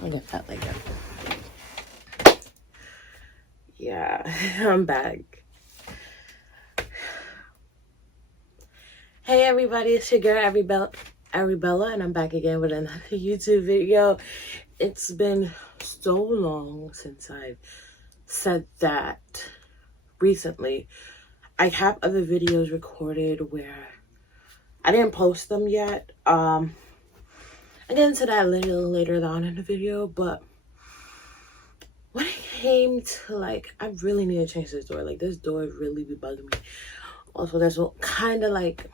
I'll get that later. Yeah, I'm back. Hey everybody, it's your girl Arabella, and I'm back again with another YouTube video. It's been so long since I've said that. Recently, I have other videos recorded where I didn't post them yet. I'll get into that a little later on in the video, but when it came to like, I really need to change this door. Like, this door really be bugging me. Also, there's kind of like,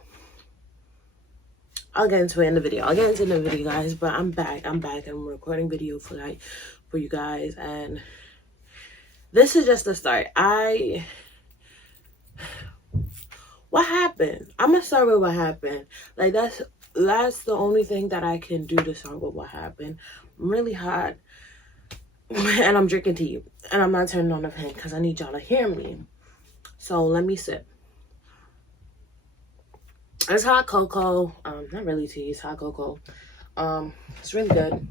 I'll get into it in the video. I'll get into the video, guys, but I'm back. I'm recording video for you guys, and this is just the start. What happened? I'm gonna start with what happened. Like, that's the only thing that I can do to start with what happened. I'm really hot, and I'm drinking tea, and I'm not turning on the fan because I need y'all to hear me. So let me sip. It's hot cocoa. Not really tea, it's hot cocoa. It's really good.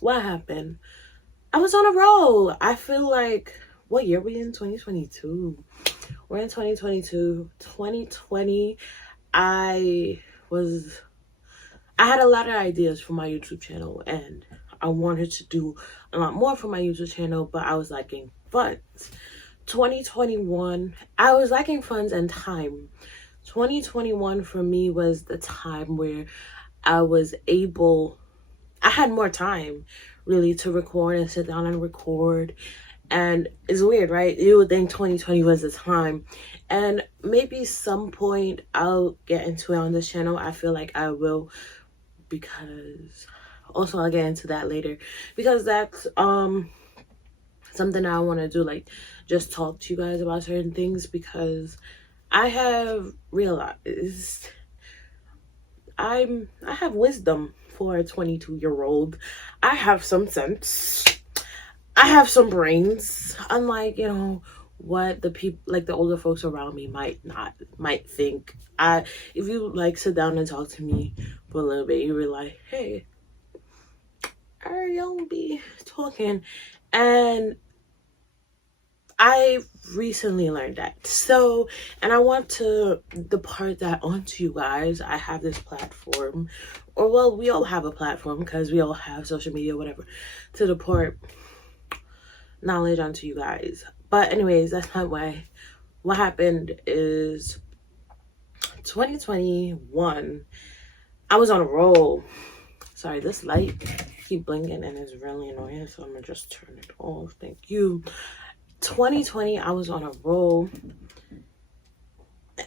What happened? I was on a roll. I feel like, what year are we in? 2022. We're in 2022. 2020, I had a lot of ideas for my YouTube channel, and I wanted to do a lot more for my YouTube channel, but I was lacking funds. 2021, I was lacking funds and time. 2021 for me was the time where I had more time really to record and sit down and record. And it's weird, right? You would think 2020 was the time, and maybe some point I'll get into it on this channel. I feel like I will, because also I'll get into that later, because that's something I want to do, like just talk to you guys about certain things, because I have realized I have wisdom for a 22-year-old. I have some sense. I have some brains. Unlike, what the people, like the older folks around me might think. If you like sit down and talk to me for a little bit, you were like, hey, I don't be talking. And I recently learned that. So, and I want to depart that onto you guys. I have this platform, or well, we all have a platform because we all have social media, whatever, to depart knowledge onto you guys. But anyways, that's not why. What happened is 2021, I was on a roll. Sorry, this light keep blinking and it's really annoying, so I'm gonna just turn it off. Thank you. 2020, I was on a roll,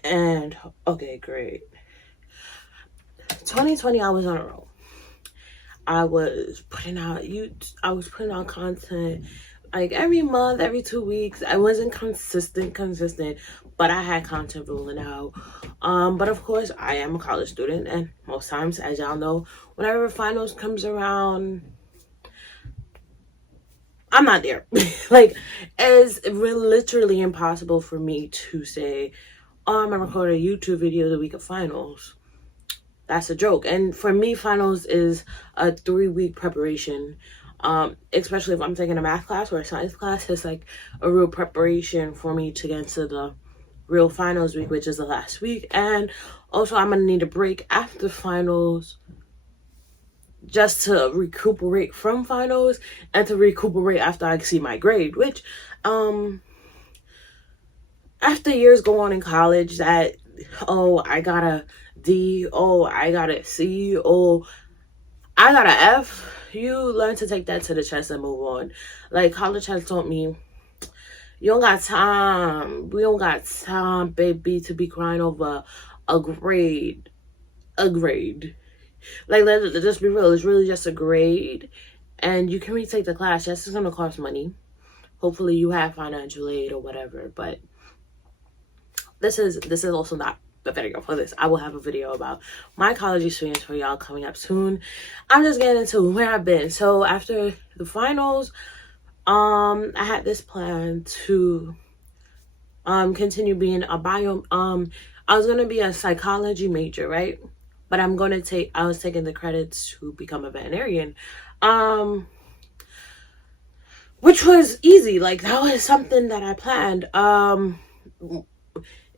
and okay, great. 2020, I was on a roll. I was putting out content like every month, every 2 weeks. I wasn't consistent, but I had content rolling out. But of course, I am a college student, and most times, as y'all know, whenever finals comes around, I'm not there. Like, it's literally impossible for me to say, oh, I'm gonna record a YouTube video the week of finals. That's a joke. And for me, finals is a 3-week preparation. Especially if I'm taking a math class or a science class, it's like a real preparation for me to get into the real finals week, which is the last week. And also, I'm gonna need a break after finals, just to recuperate from finals and to recuperate after I see my grade, which after years go on in college that, oh, I got a D, oh, I got a C, oh, I got a F, you learn to take that to the chest and move on. Like, college has taught me, you don't got time. We don't got time, baby, to be crying over a grade. Like, let's just be real. It's really just a grade, and you can retake the class. Yes, it's gonna cost money. Hopefully, you have financial aid or whatever. But this is also not the video for this. I will have a video about my college experience for y'all coming up soon. I'm just getting into where I've been. So after the finals, I had this plan to continue being a I was gonna be a psychology major, right? but I was taking the credits to become a veterinarian. Which was easy. Like, that was something that I planned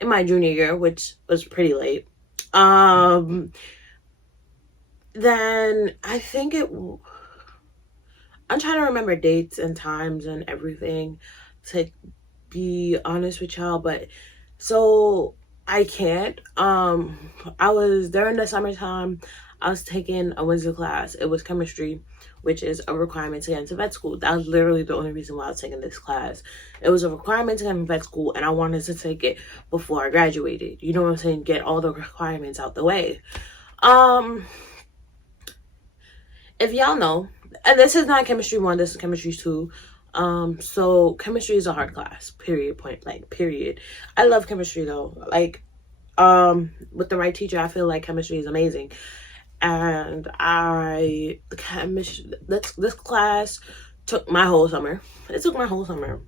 in my junior year, which was pretty late. Then I think I'm trying to remember dates and times and everything, to be honest with y'all, but so I can't. I was during the summertime, I was taking a Wednesday class. It was chemistry, which is a requirement to get into vet school. That was literally the only reason why I was taking this class. It was a requirement to get into vet school, and I wanted to take it before I graduated. You know what I'm saying? Get all the requirements out the way. If y'all know, and this is not chemistry 1, this is chemistry 2. So chemistry is a hard class, period, point blank, period. I love chemistry though. Like, with the right teacher, I feel like chemistry is amazing. And this class took my whole summer. It took my whole summer.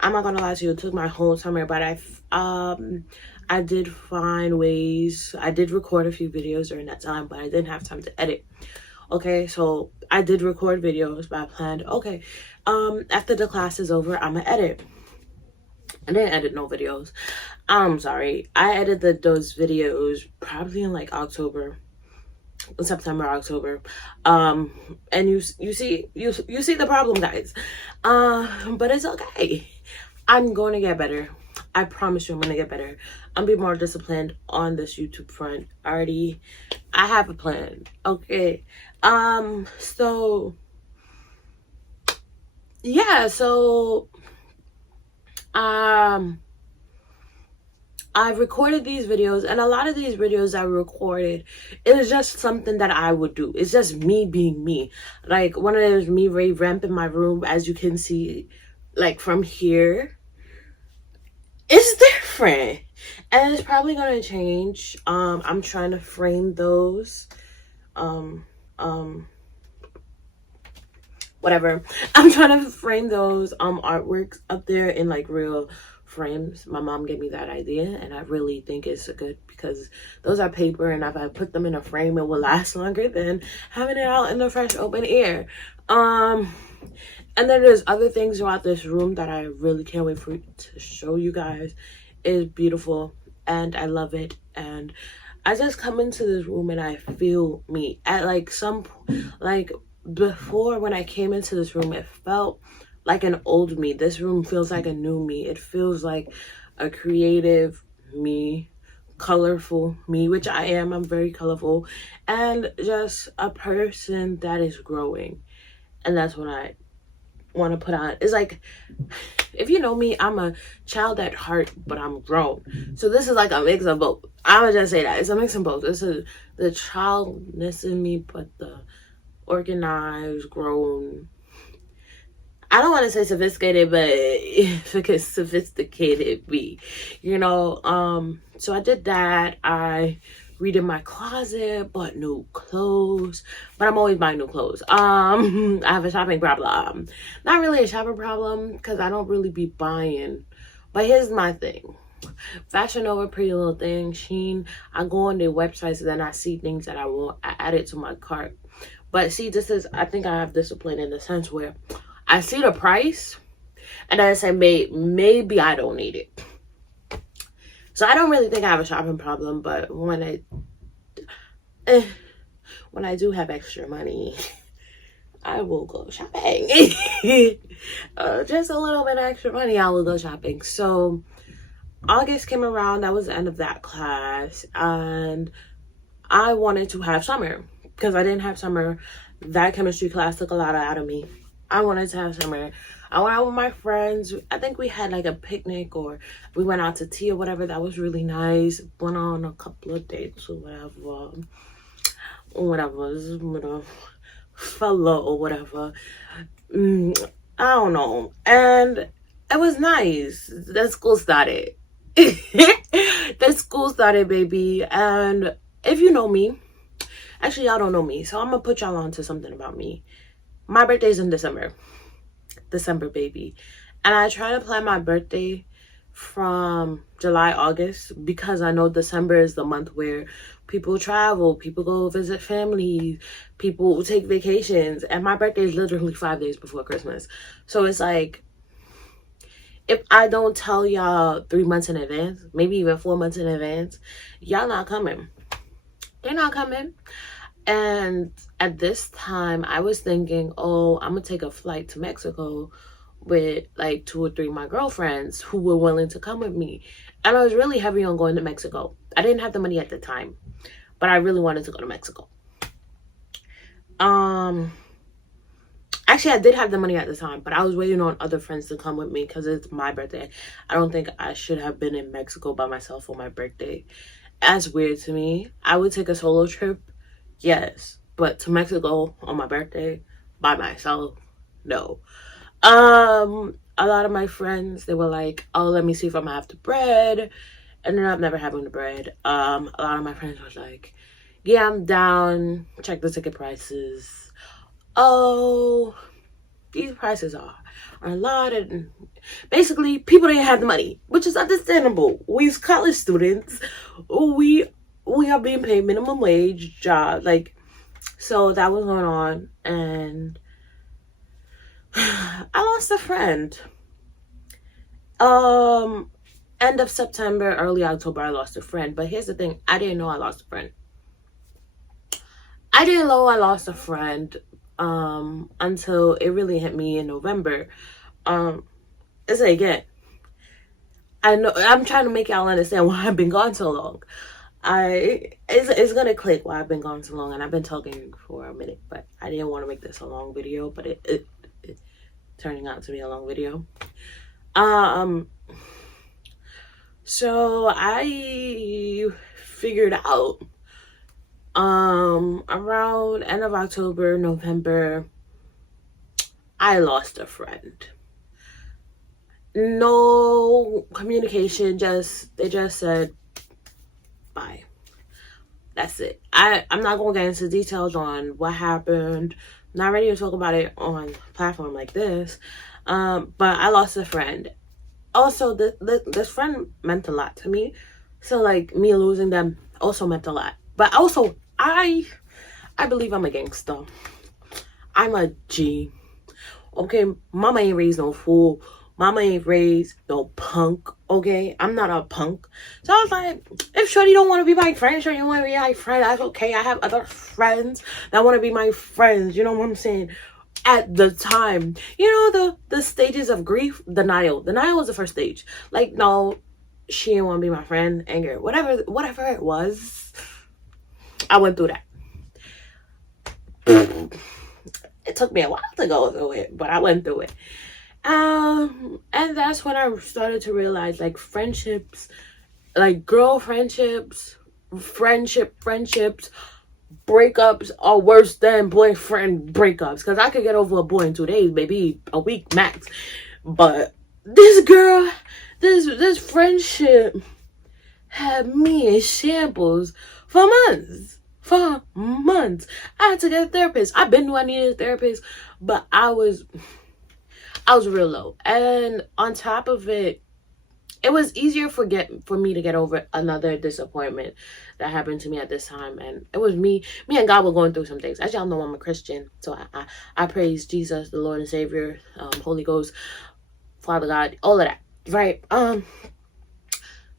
I'm not gonna lie to you, it took my whole summer, but I did find ways. I did record a few videos during that time, but I didn't have time to edit. Okay, so I did record videos, but I planned, okay, after the class is over, I'm gonna edit. I didn't edit no videos. I'm sorry. I edited those videos probably in like September, October. And you see the problem, guys. But it's okay. I'm going to get better. I promise you I'm going to get better. I'm be more disciplined on this YouTube front. I have a plan. Okay. So yeah, I recorded these videos, and a lot of these videos I recorded, it was just something that I would do. It's just me being me. Like, one of those me ramping my room, as you can see, like from here. It's different, and it's probably gonna change. I'm trying to frame those. Whatever. I'm trying to frame those artworks up there in like real frames. My mom gave me that idea, and I really think it's good because those are paper, and if I put them in a frame, it will last longer than having it out in the fresh open air. And then there's other things throughout this room that I really can't wait to show you guys. It's beautiful, and I love it. And I just come into this room and I feel me. At like before, when I came into this room, it felt like an old me. This room feels like a new me. It feels like a creative me, colorful me, which I am. I'm very colorful, and just a person that is growing. And that's what I want to put on. It's like, if you know me, I'm a child at heart, but I'm grown. So this is like a mix of both. I would just say that it's a mix of both. This is the childness in me, but the organized, grown. I don't want to say sophisticated, but because sophisticated me, you know. So I did that. I redid my closet, bought new clothes, but I'm always buying new clothes. I have a shopping problem. Not really a shopping problem, because I don't really be buying. But here's my thing. Fashion Nova, Pretty Little Thing, Shein. I go on their websites and then I see things that I want. I add it to my cart. But see, I think I have discipline in the sense where I see the price and I say, maybe I don't need it. So I don't really think I have a shopping problem, but when I do have extra money, I will go shopping. Just a little bit of extra money, I will go shopping. So August came around, that was the end of that class, and I wanted to have summer because I didn't have summer. That chemistry class took a lot out of me. I wanted to have summer. I went out with my friends. I think we had like a picnic, or we went out to tea or whatever. That was really nice. Went on a couple of dates or whatever, fellow or whatever. I don't know. And it was nice. That school started. That school started, baby. And if you know me, actually y'all don't know me, so I'm gonna put y'all on to something about me. My birthday's in December, baby. And I try to plan my birthday from July, August, because I know December is the month where people travel, people go visit family, people take vacations, and my birthday is literally 5 days before Christmas. So it's like, if I don't tell y'all 3 months in advance, maybe even 4 months in advance, y'all not coming. They're not coming. And at this time, I was thinking, oh, I'm gonna take a flight to Mexico with like 2 or 3 of my girlfriends who were willing to come with me. And I was really heavy on going to Mexico. I didn't have the money at the time, but I really wanted to go to Mexico. Actually, I did have the money at the time, but I was waiting on other friends to come with me because it's my birthday. I don't think I should have been in Mexico by myself on my birthday. That's weird to me. I would take a solo trip, yes, but to Mexico on my birthday by myself, no. A lot of my friends, they were like, oh, let me see if I'm gonna have the bread. Ended up never having the bread. A lot of my friends was like, yeah, I'm down. Check the ticket prices. Oh, these prices are a lot. And basically, people didn't have the money, which is understandable. We as college students, we are being paid minimum wage job. Like, so that was going on, and I lost a friend. End of September, early October, I lost a friend. But here's the thing, I didn't know I lost a friend. I didn't know I lost a friend until it really hit me in November. It's like, again, I know I'm trying to make y'all understand why I've been gone so long. It's gonna click why I've been gone so long, and I've been talking for a minute, but I didn't want to make this a long video, but it turning out to be a long video. So I figured out around end of October, November, I lost a friend. No communication, they just said bye. That's it. I'm not gonna get into details on what happened. Not ready to talk about it on a platform like this. But I lost a friend. Also, this friend meant a lot to me. So like me losing them also meant a lot. But also, I believe I'm a gangster. I'm a G. Okay, mama ain't raised no fool. Mama ain't raised no punk. Okay, I'm not a punk. So I was like, if Shorty don't want to be my friend, Shorty don't want to be my friend, that's okay. I have other friends that want to be my friends. You know what I'm saying? At the time, you know, the stages of grief, denial was the first stage. Like, no, she didn't want to be my friend, anger, whatever it was, I went through that. It took me a while to go through it, but I went through it. And that's when I started to realize, like, friendships, like girl friendships, friendships, breakups are worse than boyfriend breakups, because I could get over a boy in 2 days, maybe a week max, but this girl, this friendship had me in shambles for months. I had to get a therapist. I've been knew I needed a therapist, but I was real low. And on top of it, it was easier for me to get over another disappointment that happened to me at this time. And it was me and God were going through some things. As y'all know, I'm a Christian, so I praise Jesus, the Lord and Savior, Holy Ghost, Father God, all of that, right?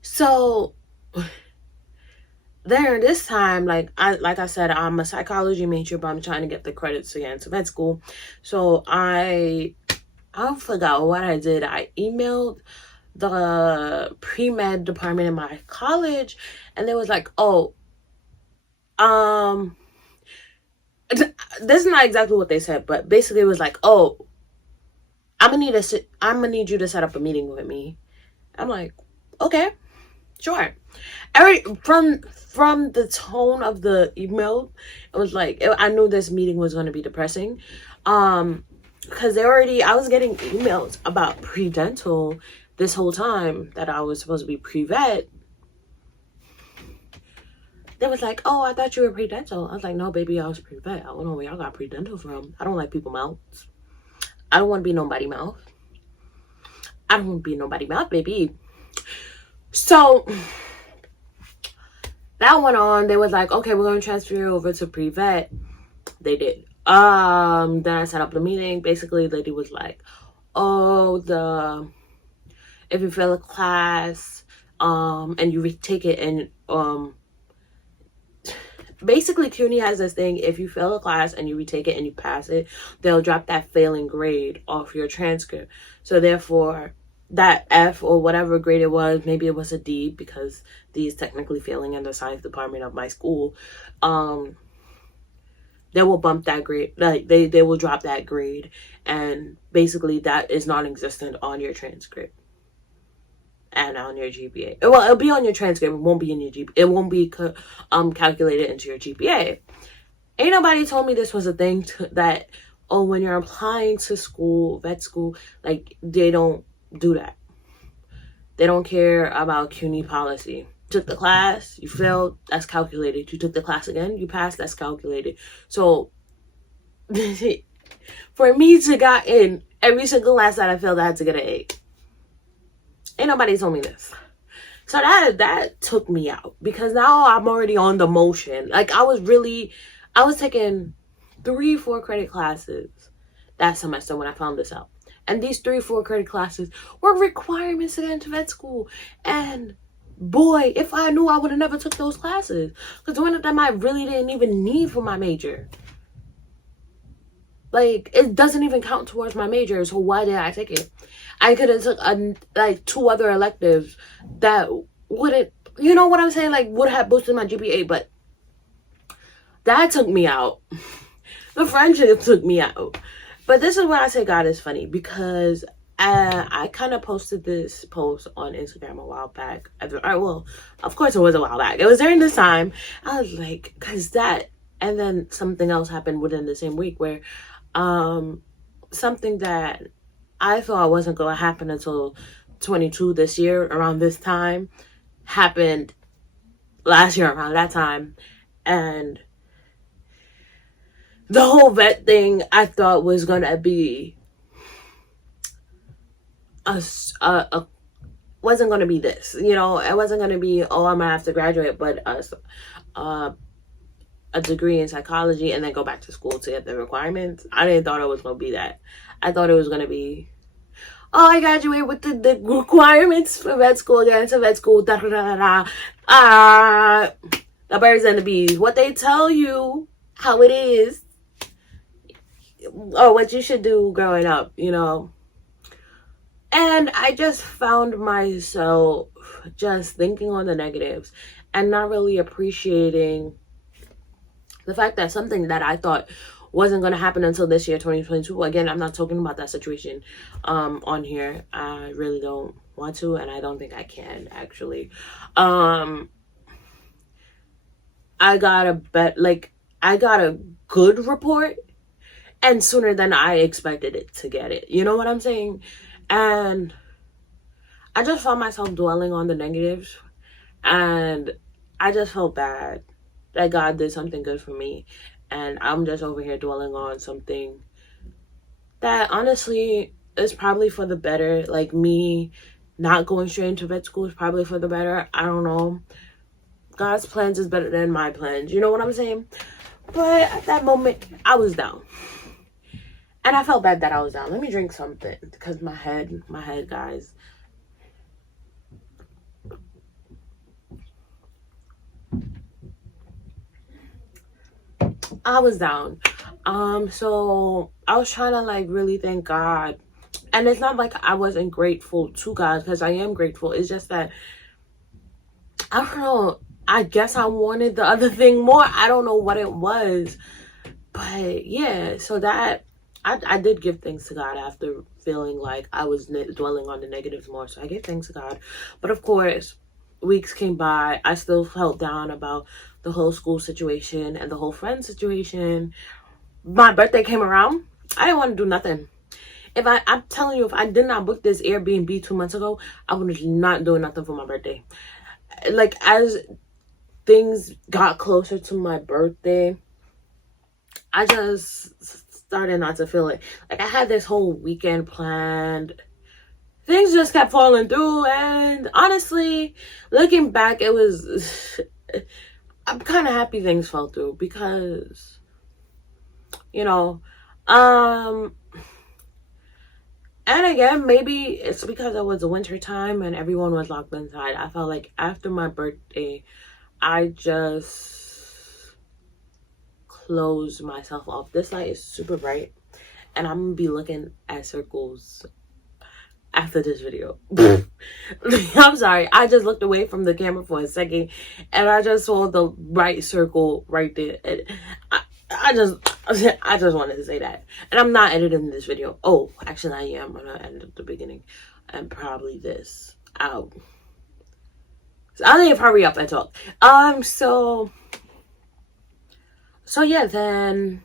So there, this time, like I said, I'm a psychology major, but I'm trying to get the credits again to med school. So I forgot what I did. I emailed the pre-med department in my college, and they was like, oh, this is not exactly what they said, but basically it was like, oh, I'm gonna need you to set up a meeting with me. I'm like, okay, sure. From the tone of the email, it was like, I knew this meeting was going to be depressing, because I was getting emails about pre-dental this whole time that I was supposed to be pre-vet. They was like, oh, I thought you were pre-dental. I was like, no, baby, I was pre-vet. I don't know where y'all got pre-dental from. I don't like people mouths. I don't want to be nobody mouth. I don't want to be nobody mouth, baby. So that went on. They was like, okay, we're going to transfer you over to pre-vet. They did. Then I set up the meeting. Basically, the lady was like, oh, if you fail a class, and you retake it, and basically CUNY has this thing: if you fail a class and you retake it and you pass it, they'll drop that failing grade off your transcript. So therefore, that F or whatever grade it was, maybe it was a D, because D is technically failing in the science department of my school, they will bump that grade, like they will drop that grade, and basically that is non-existent on your transcript and on your GPA. Well, it'll be on your transcript. It won't be in your GPA. It won't be calculated into your GPA. Ain't nobody told me this was a thing that, oh, when you're applying to school, vet school, like, they don't do that. They don't care about CUNY policy. Took the class, you failed, that's calculated. You took the class again, you passed, that's calculated. So for me to got in every single class that I failed, I had to get an A. Ain't nobody told me this. So that took me out, because now I'm already on the motion. Like, I was taking 3-4 credit classes that semester when I found this out. And these 3-4 credit classes were requirements to get into vet school. And boy, if I knew, I would have never took those classes, because one of them I really didn't even need for my major. Like, it doesn't even count towards my major, so why did I take it? I could have took like 2 other electives that wouldn't, you know what I'm saying, like, would have boosted my GPA, but that took me out. The friendship took me out. But this is where I say God is funny, because I kind of posted this post on Instagram a while back. Well, of course it was a while back. It was during this time. I was like, because that, and then something else happened within the same week where something that I thought wasn't going to happen until 22 this year, around this time, happened last year around that time. And the whole vet thing I thought was going to be wasn't going to be this, you know. It wasn't going to be, oh, I'm going to have to graduate, but a degree in psychology and then go back to school to get the requirements. I didn't thought it was going to be that. I thought it was going to be, oh, I graduate with the requirements for vet school, get into vet school, da da da da. The birds and the bees, what they tell you, how it is, or what you should do growing up, you know. And I just found myself just thinking on the negatives and not really appreciating the fact that something that I thought wasn't going to happen until this year, 2022. Again, I'm not talking about that situation on here. I really don't want to, and I don't think I can, actually. I got a good report, and sooner than I expected it to get it. You know what I'm saying? And I just found myself dwelling on the negatives, and I just felt bad that God did something good for me, and I'm just over here dwelling on something that honestly is probably for the better. Like, me not going straight into vet school is probably for the better. I don't know. God's plans is better than my plans. You know what I'm saying? But at that moment, I was down. And I felt bad that I was down. Let me drink something, because my head, guys. I was down. So I was trying to, like, really thank God. And it's not like I wasn't grateful to God, because I am grateful. It's just that, I don't know, I guess I wanted the other thing more. I don't know what it was. But yeah, so that, I did give thanks to God after feeling like I was dwelling on the negatives more. So I gave thanks to God. But of course, weeks came by. I still felt down about the whole school situation and the whole friend situation. My birthday came around. I didn't want to do nothing. I'm telling you, if I did not book this Airbnb 2 months ago, I was not doing nothing for my birthday. Like, as things got closer to my birthday, I just started not to feel it. Like, I had this whole weekend planned. things just kept falling through. And honestly, looking back, it was, I'm kind of happy things fell through because, you know, and again, maybe it's because it was the winter time and everyone was locked inside. I felt like after my birthday, I just closed myself off. This light is super bright, and I'm gonna be looking at circles after this video. I'm sorry, I just looked away from the camera for a second and I just saw the right circle right there. And I just wanted to say that. And I'm not editing this video. Oh, actually I am. I'm gonna edit the beginning and probably this out. So I need to hurry up and talk. So yeah, then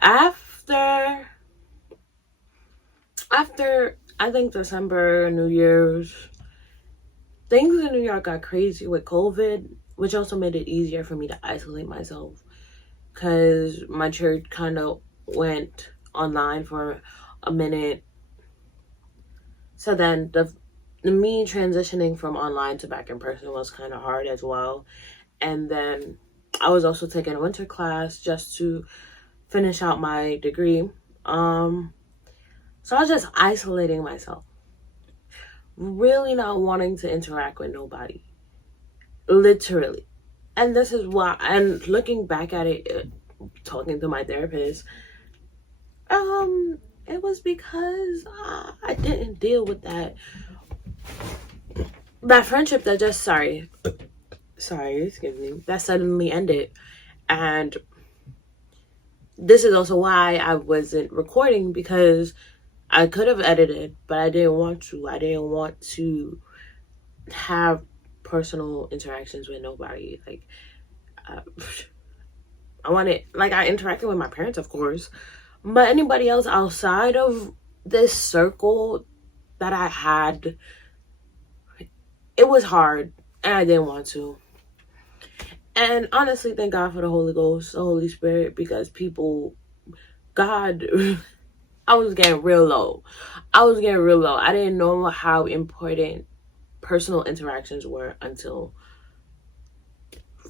after I think December, New Year's, things in New York got crazy with COVID, which also made it easier for me to isolate myself because my church kind of went online for a minute. So then the me transitioning from online to back in person was kind of hard as well. And then I was also taking a winter class just to finish out my degree. So I was just isolating myself, really not wanting to interact with nobody, literally. And this is why, and looking back at it, talking to my therapist, it was because I didn't deal with that friendship that just, sorry, excuse me, that suddenly ended. And this is also why I wasn't recording, because I could have edited, but I didn't want to. I didn't want to have personal interactions with nobody. Like, I wanted, like, I interacted with my parents, of course, but anybody else outside of this circle that I had, it was hard, and I didn't want to. And honestly, thank God for the Holy Ghost, the Holy Spirit, because God, I was getting real low. I didn't know how important personal interactions were until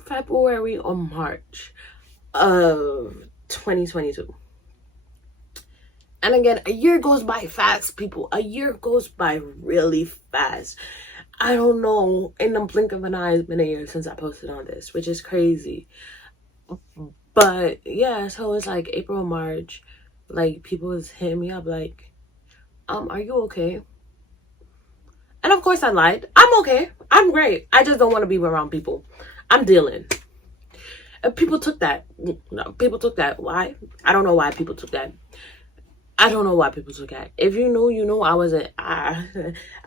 February or March of 2022. And again, a year goes by fast, people. A year goes by really fast. I don't know, in the blink of an eye, it's been a year since I posted on this, which is crazy. But yeah, so it's like April, March, like people was hitting me up like, are you okay? And of course I lied. I'm okay. I'm great. I just don't want to be around people. I'm dealing. And people took that. No, people took that. Why? I don't know why people took that. If you know, you know.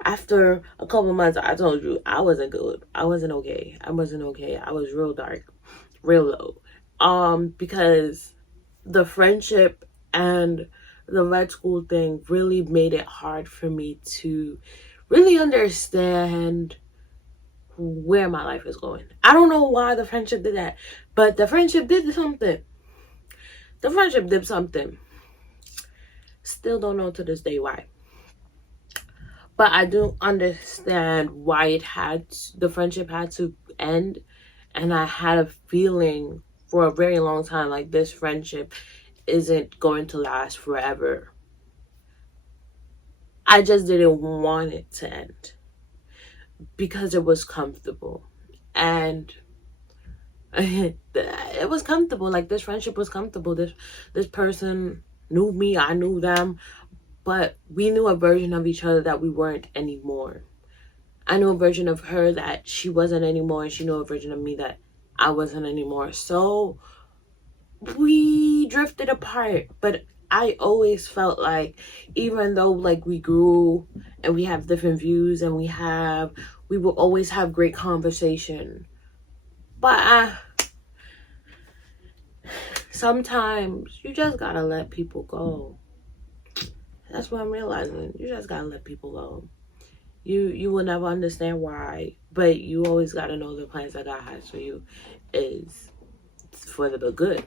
After a couple months, I told you I wasn't good. I wasn't okay. I was real dark, real low. Because the friendship and the red school thing really made it hard for me to really understand where my life is going. I don't know why the friendship did that, but the friendship did something. Still don't know to this day why. But I do understand why the friendship had to end. And I had a feeling for a very long time like this friendship isn't going to last forever. I just didn't want it to end because it was comfortable. And it was comfortable. Like, this friendship was comfortable. This person knew me, I knew them, but we knew a version of each other that we weren't anymore. I knew a version of her that she wasn't anymore, and she knew a version of me that I wasn't anymore. So we drifted apart. But I always felt like, even though like we grew and we have different views and we will always have great conversation, but sometimes you just gotta let people go. That's what I'm realizing. You just gotta let people go. You will never understand why, but you always gotta know the plans that God has for you is for the good.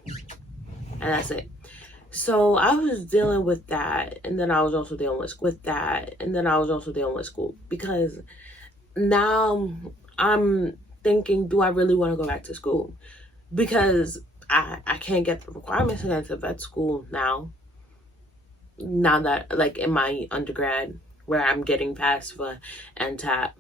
And that's it. So I was dealing with that, and then I was also dealing with that, and then I was also dealing with school, because now I'm thinking, do I really want to go back to school? Because I can't get the requirements to get into vet school now that, like, in my undergrad, where I'm getting FAFSA and TAP.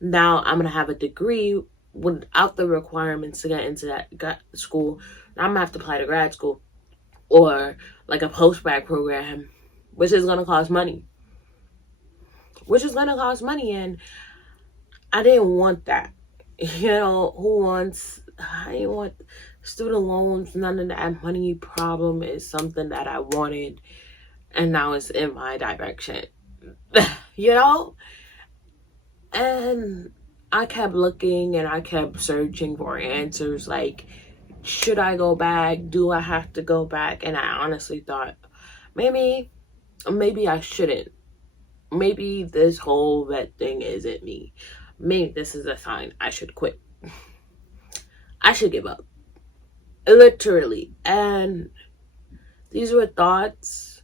Now I'm gonna have a degree without the requirements to get into that school. I'm gonna have to apply to grad school or like a post-grad program, which is gonna cost money. And I didn't want that. You know, I didn't want student loans. None of that money problem is something that I wanted, and now it's in my direction. You know? And I kept looking and I kept searching for answers, like, should I go back? Do I have to go back? And I honestly thought, maybe I shouldn't. Maybe this whole vet thing isn't me. Maybe this is a sign I should quit. I should give up. Literally. And these were thoughts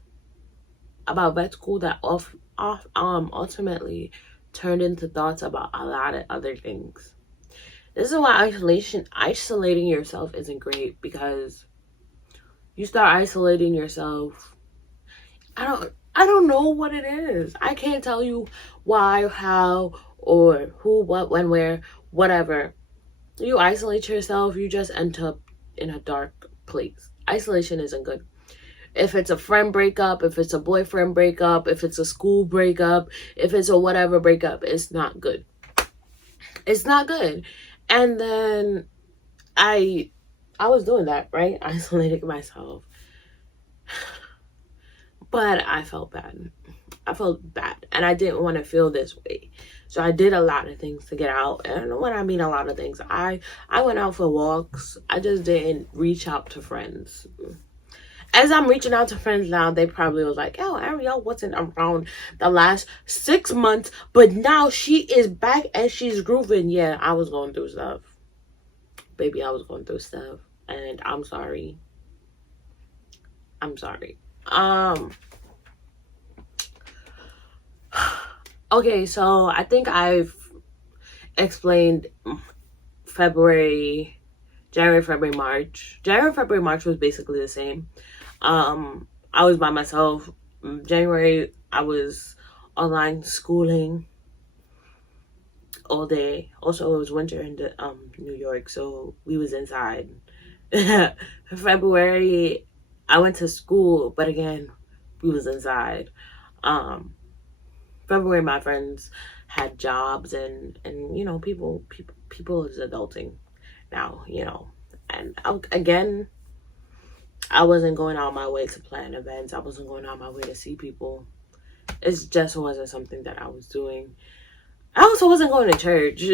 about vet school that ultimately turned into thoughts about a lot of other things. This is why isolating yourself isn't great, because you start isolating yourself. I don't know what it is. I can't tell you why, how, or who, what, when, where, whatever. You isolate yourself, you just end up in a dark place. Isolation isn't good. If it's a friend breakup, if it's a boyfriend breakup, if it's a school breakup, if it's a whatever breakup, it's not good. It's not good. And then I was doing that, right? Isolating myself. But I felt bad. And I didn't want to feel this way. So I did a lot of things to get out. And when I mean a lot of things, I went out for walks. I just didn't reach out to friends. As I'm reaching out to friends now, they probably was like, oh, Ariel wasn't around the last 6 months, but now she is back and she's grooving. Yeah, I was going through stuff. Baby, I was going through stuff. And I'm sorry. Okay, so I think I've explained January, February, March. January, February, March was basically the same. I was by myself. January, I was online schooling all day. Also, it was winter in New York, so we was inside. February, I went to school, but again, we was inside. February, my friends had jobs, and you know, people is adulting now, you know. And again, I wasn't going out my way to plan events. I wasn't going out my way to see people. It just wasn't something that I was doing. I also wasn't going to church.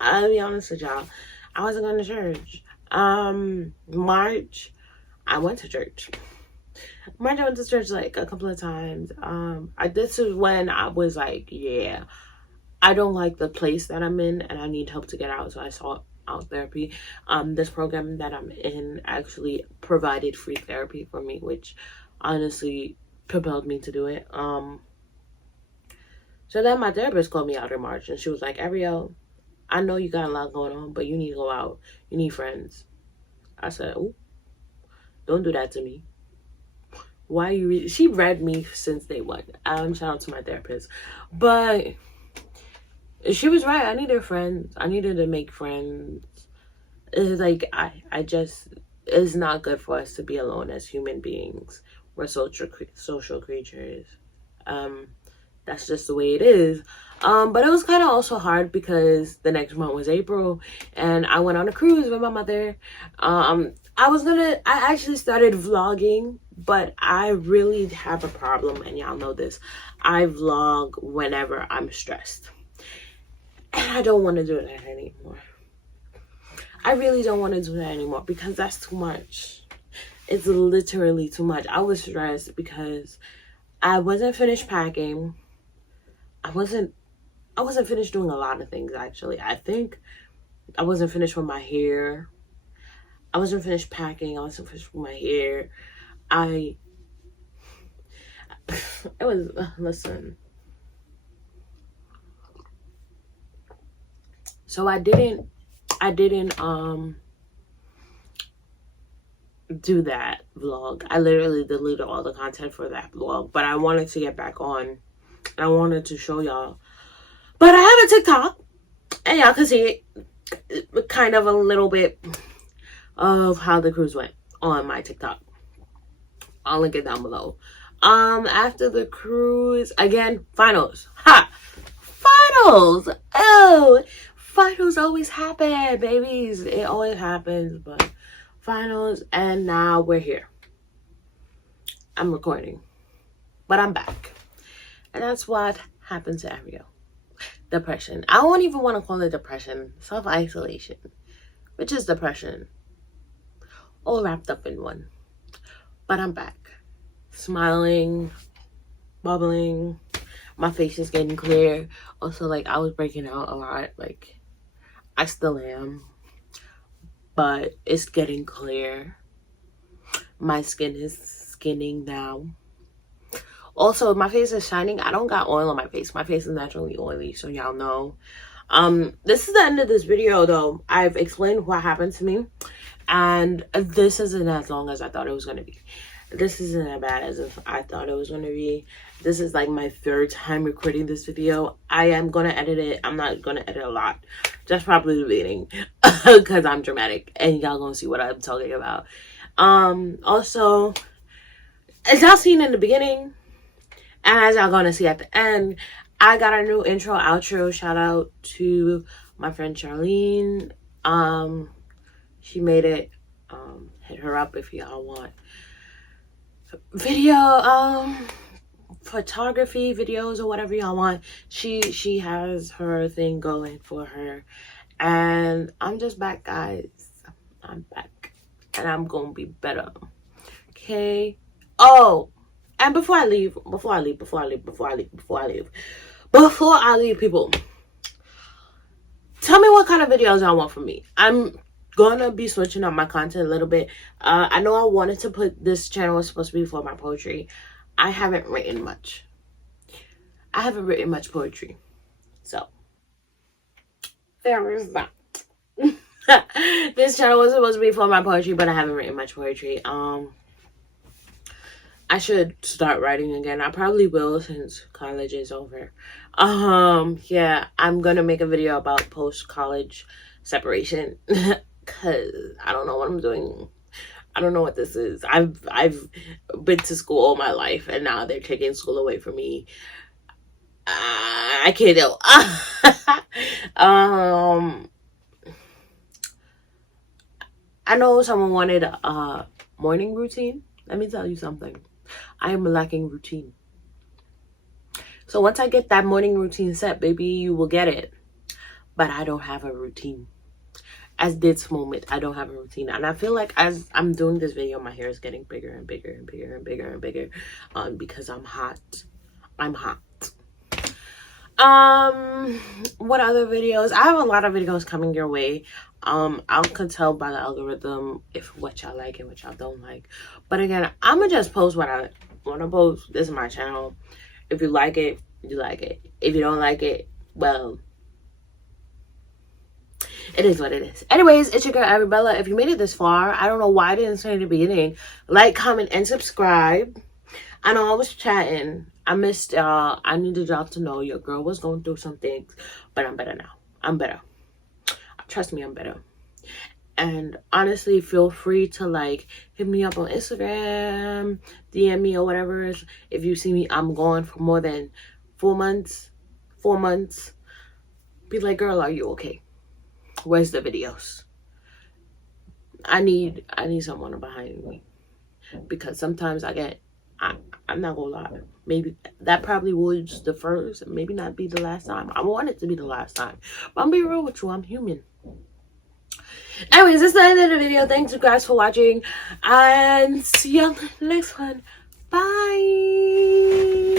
I'll be honest with y'all. I wasn't going to church. March, I went to church. March, I went to church like a couple of times. This is when I was like, yeah, I don't like the place that I'm in and I need help to get out. So I sought out therapy. This program that I'm in actually provided free therapy for me, which honestly propelled me to do it. So then my therapist called me out in March and she was like, Ariel, I know you got a lot going on, but you need to go out. You need friends. I said, ooh, don't do that to me. Why you she read me since day one. Shout out to my therapist. But she was right. I needed friends. I needed to make friends. It's like I just, it's not good for us to be alone as human beings. We're social creatures. That's just the way it is. But it was kind of also hard because the next month was April and I went on a cruise with my mother. I actually started vlogging, but I really have a problem, and y'all know this. I vlog whenever I'm stressed. And I don't want to do that anymore. I really don't want to do that anymore because that's too much. It's literally too much. I was stressed because I wasn't finished packing. I wasn't finished doing a lot of things, actually. I think I wasn't finished with my hair. I wasn't finished packing. I wasn't finished with my hair. it was, listen. So I didn't do that vlog. I literally deleted all the content for that vlog, but I wanted to get back on. I wanted to show y'all. But I have a TikTok, and y'all can see it, kind of a little bit of how the cruise went on my TikTok. I'll link it down below. After the cruise, again, finals. Ha! Finals! Oh! Finals always happen, babies. It always happens, but finals, and now we're here. I'm recording, but I'm back. And that's what happened to Ariel. Depression. I don't even want to call it depression. Self-isolation, which is depression, all wrapped up in one. But I'm back. Smiling, bubbling. My face is getting clear. Also, like, I was breaking out a lot. Like, I still am. But it's getting clear. My skin is skinning now. Also, my face is shining. I don't got oil on my face. My face is naturally oily, so y'all know. This is the end of this video, though. I've explained what happened to me. And this isn't as long as I thought it was going to be. This isn't as bad as if I thought it was going to be. This is like my third time recording this video. I am going to edit it. I'm not going to edit a lot. Just probably the beginning. Because I'm dramatic. And y'all going to see what I'm talking about. Also, as y'all seen in the beginning, and as y'all going to see at the end, I got a new intro, outro. Shout out to my friend Charlene. She made it. Hit her up if y'all want video, photography videos or whatever y'all want. She has her thing going for her, and I'm just back, guys. I'm back, and I'm gonna be better. Okay. Oh, and before I leave, people, tell me what kind of videos y'all want from me. I'm gonna be switching up my content a little bit. I know I wanted to put this channel was supposed to be for my poetry. I haven't written much. I haven't written much poetry, so there is that. This channel was supposed to be for my poetry, but I haven't written much poetry. I should start writing again. I probably will since college is over. Yeah, I'm gonna make a video about post-college separation. Because I don't know what I'm doing. I don't know what this is. I've been to school all my life, and now they're taking school away from me. I can't do. I know someone wanted a morning routine. Let me tell you something. I am lacking routine. So once I get that morning routine set, baby, you will get it. But I don't have a routine. As this moment, I don't have a routine, and I feel like as I'm doing this video, my hair is getting bigger and bigger and bigger and bigger and bigger, because I'm hot. What other videos? I have a lot of videos coming your way. I can tell by the algorithm if what y'all like and what y'all don't like. But again, I'm gonna just post what I want to post. This is my channel. If you like it, you like it. If you don't like it, well, it is what it is. Anyways, it's your girl Arabella. If you made it this far, I don't know why I didn't say it in the beginning. Like, comment, and subscribe. I know I was chatting. I missed y'all. I needed y'all to know your girl was going through some things, but I'm better now. I'm better. Trust me, I'm better. And honestly, feel free to like hit me up on Instagram, DM me or whatever. If you see me, I'm gone for more than 4 months. 4 months. Be like, girl, are you okay? Where's the videos? I need someone behind me, because sometimes I'm not gonna lie, maybe that probably was the first, maybe not be the last time. I want it to be the last time, but I'm being real with you, I'm human. Anyways, this is the end of the video. Thanks you guys for watching, and see you on the next one. Bye.